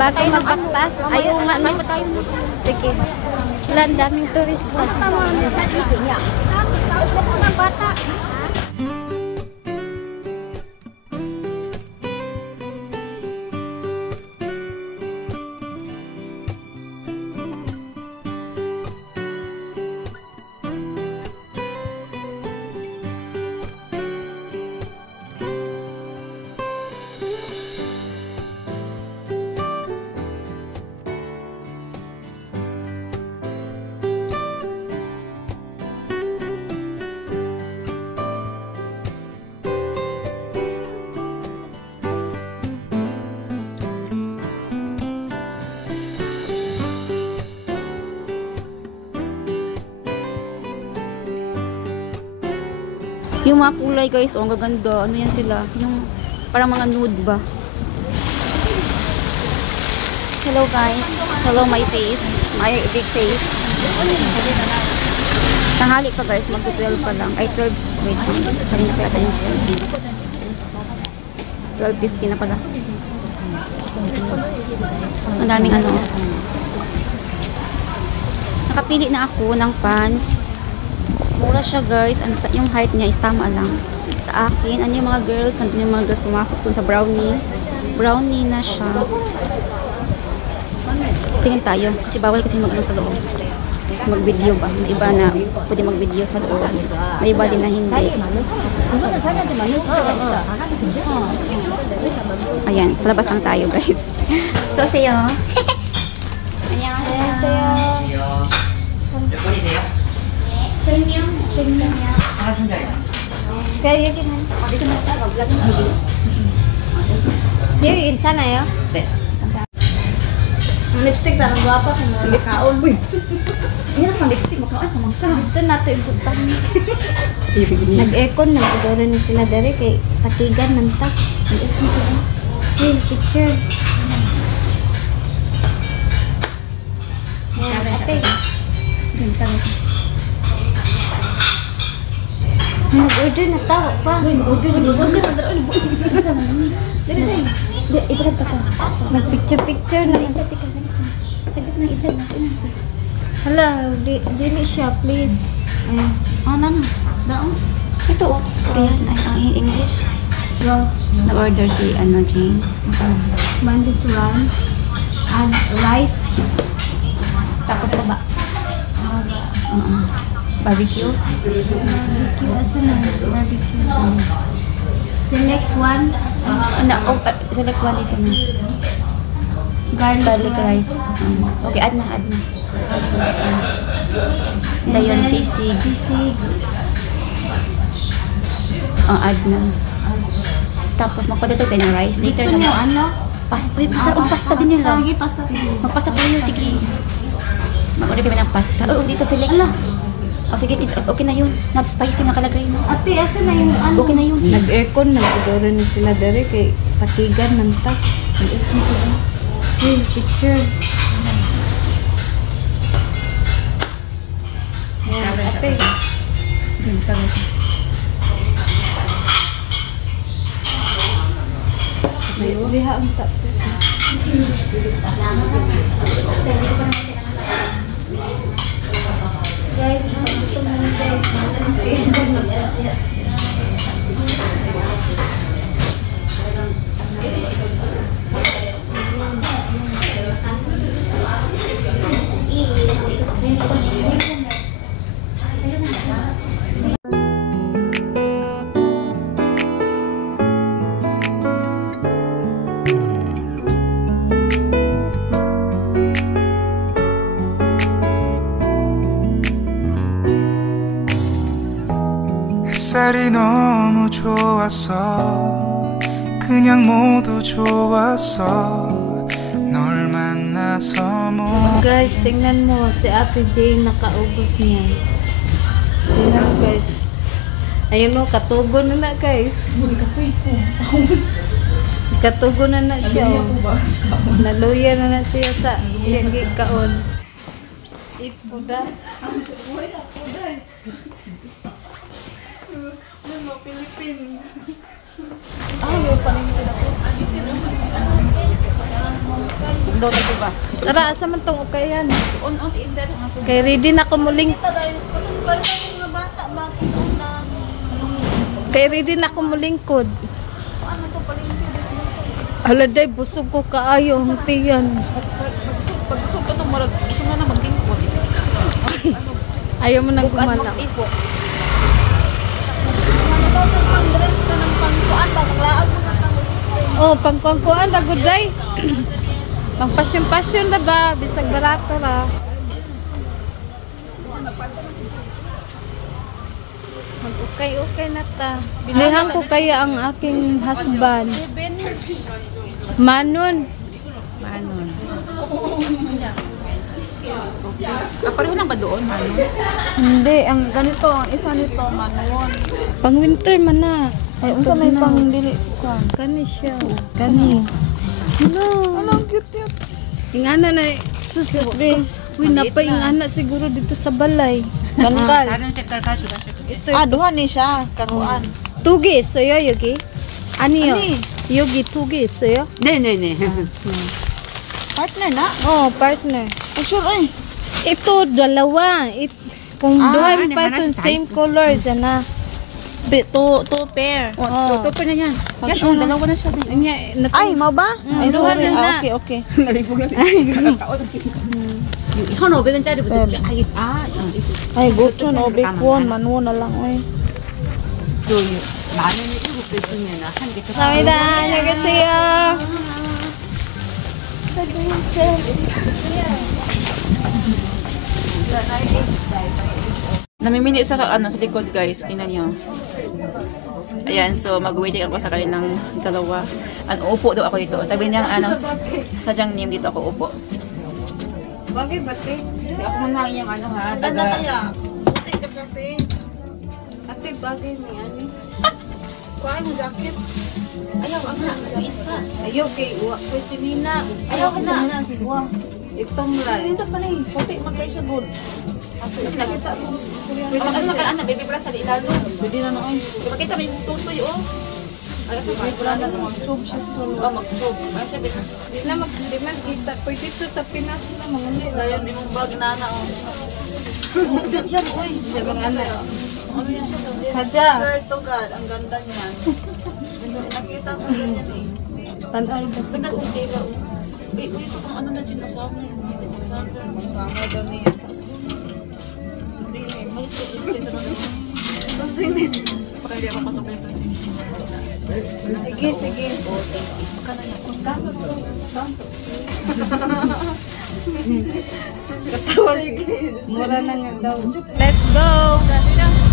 Bago magbaktas, ayaw nga no. Sige. Wala, ang daming turista. Bata. Yung mga kulay guys, oh, ang gaganda. Ano yan sila? Yung parang mga nude ba? Hello guys. Hello my face. My big face. Tanghali pa guys. Magto-12 pa lang. Ay 12. Wait. Kanina pa yata yung 12:50 na pala. Ang daming ano. Nakapili na ako ng pants. Mura siya guys. Yung height niya is tama lang sa akin. Ano yung mga girls? Nandun yung mga girls pumasok sa brownie. Brownie na siya. Tingin tayo. Kasi bawal kasi mag-ano sa loob. Mag-video ba? May iba na pwede mag-video sa loob. May iba din na hindi. Ayan. Sa labas lang tayo guys. So, sayo. 안녕하세요. 생명. 하신자예요. 그래 여기는 어디서 먹다가 올라가. 여기 괜찮아요? 네. Ang lipstick na ng guwapa kung makaon mo. Hirap ang lipstick makaon ka man ka. Ito nato ibutang. Nag-aircon na siguro na sila dari kay takigan man ta. Nag-aircon sila. Hey, picture. Ate. Nag-order na tao pa. Nag-order na Ibrad pa ka. Nag-picture-picture na. Saglit na ibrad natin. Hala, dili siya, please. Ano? Daon? Ito oh. Korean. Ay, ang English. Nag-order si ano, Jane. Bandis one. And rice. Tapos pa ba? Barbecue. Barbecue. Asa na? Barbecue. Select one. Select one dito na. Garlic rice. Okay, add na. Dayon, sisig. Add na. Tapos magpadato tayo ng rice. Later Gusto na. niyo ano? Pasta. Uy, pasta din nila. Sige, pasta. Magpasta tayo, sige. Mag-order kami ng pasta. Oh, dito select na. O sige, okay na yun. Not spicy nakalagay na. Ate, asa na yung ano? Okay na yun. Nag-aircon na siguro na sila dari kay takigan man ta. Nag-aircon sila. Hey, picture. Ate. Liha ang tato. Guys, ito muna guys. 햇살이 너무 좋았어 그냥 모두 좋았어 널 만나서 Guys, tingnan mo si Ate Jane nakaubos niya. Tingnan mo guys. Ayun o, katugo na na guys. Katugo na na siya. Naluya na na siya sa yagi kaon. Ipuda. Ano, Philippine. Yung paningin ako. daw tayo ba? Tara, asa man tong ukayan? On off in that nga po. Kay ready na ko muling. Kay ready na ko mulingkod. Haladay, busog ko kaayo ang tiyan. Pag gusto ko itong marag, gusto nga na maglingkod. Ayaw mo nang gumalaw. Mag-ipo. Oh, pangkuan na guday. Pang pasyon na ba? Bisag barato ra. Mag-ukay na ta. Bilihan ko kaya ang aking husband. Manon. Manon. Pareho lang ba doon, Manon? Hindi, ang ganito, ang isa nito, manuon. Pang winter man na. Ay, unsa may pang dili kan. Kani siya. Kani. No. Ang cute. Ingana na sus. Uy, napaingana siguro dito sa balay. Kankal. Karon sa karkato. Ito. Duha ni siya, karuan. Tugi 있어요 여기? 아니요. 아니. 여기 두개 있어요? 네네네. Partner na. Oh, partner. Ang sure ay. Ito dalawa. Kung duha ano, pa mana itong sa same size? color dyan na. Two pair. Oh. Tuto na yan. Yan, Sure na. dalawa na siya din. Anya, Ay, mau ba? Ay, duha sorry. na na. Okay. Nalipog na siya. 1,500원짜리부터 쫙 있어. 아, Ay, gochon o bacon, manuon na lang oy. 만 원에 7개 주면 한개 더. 감사합니다. 안녕히 계세요. Namimili sa sa likod, guys. Tingnan niyo. Ayan, so mag-waiting ako sa kanilang dalawa. Upo daw ako dito. Sabi niya sadyang name dito ako upo. Bagay bate. Ako muna yung ha. Puti ka kasi. Ate, bagay may ani. Kuha mo jacket. Ayaw, ang isa. Ayaw kay uwa ko si Nina. Ayaw ka na. Ang tigwa. Itong ray. Hindi pa na eh. Puti, magkay siya good. Nakita mo. Ano sa kalaan na, baby bra sa ilalo. Pwede na na oy. Makita may tutoy, oh. Ay, Wala na mag-tube siya. Oh, mag-chop. Ay, siya, baby. Di man kita. Pwede ito sa Pinas na mga nila. Dayon imong bag nana oh. Yan, oy. Sa mga ano. Ano yan? Hadya. Sir to God, ang ganda niyan. Nakita ko ganyan eh. Tanol ba sa Ganda kong tela, oh. Uy, ito kung ano na dinosaur. Dinosaur. Sama daw niya. May sensor na. Ang singit. Baka hindi ako pasok kayo sa sensor. Sige, sige. Baka na yan. Katawa. Mura na nga daw. Let's go!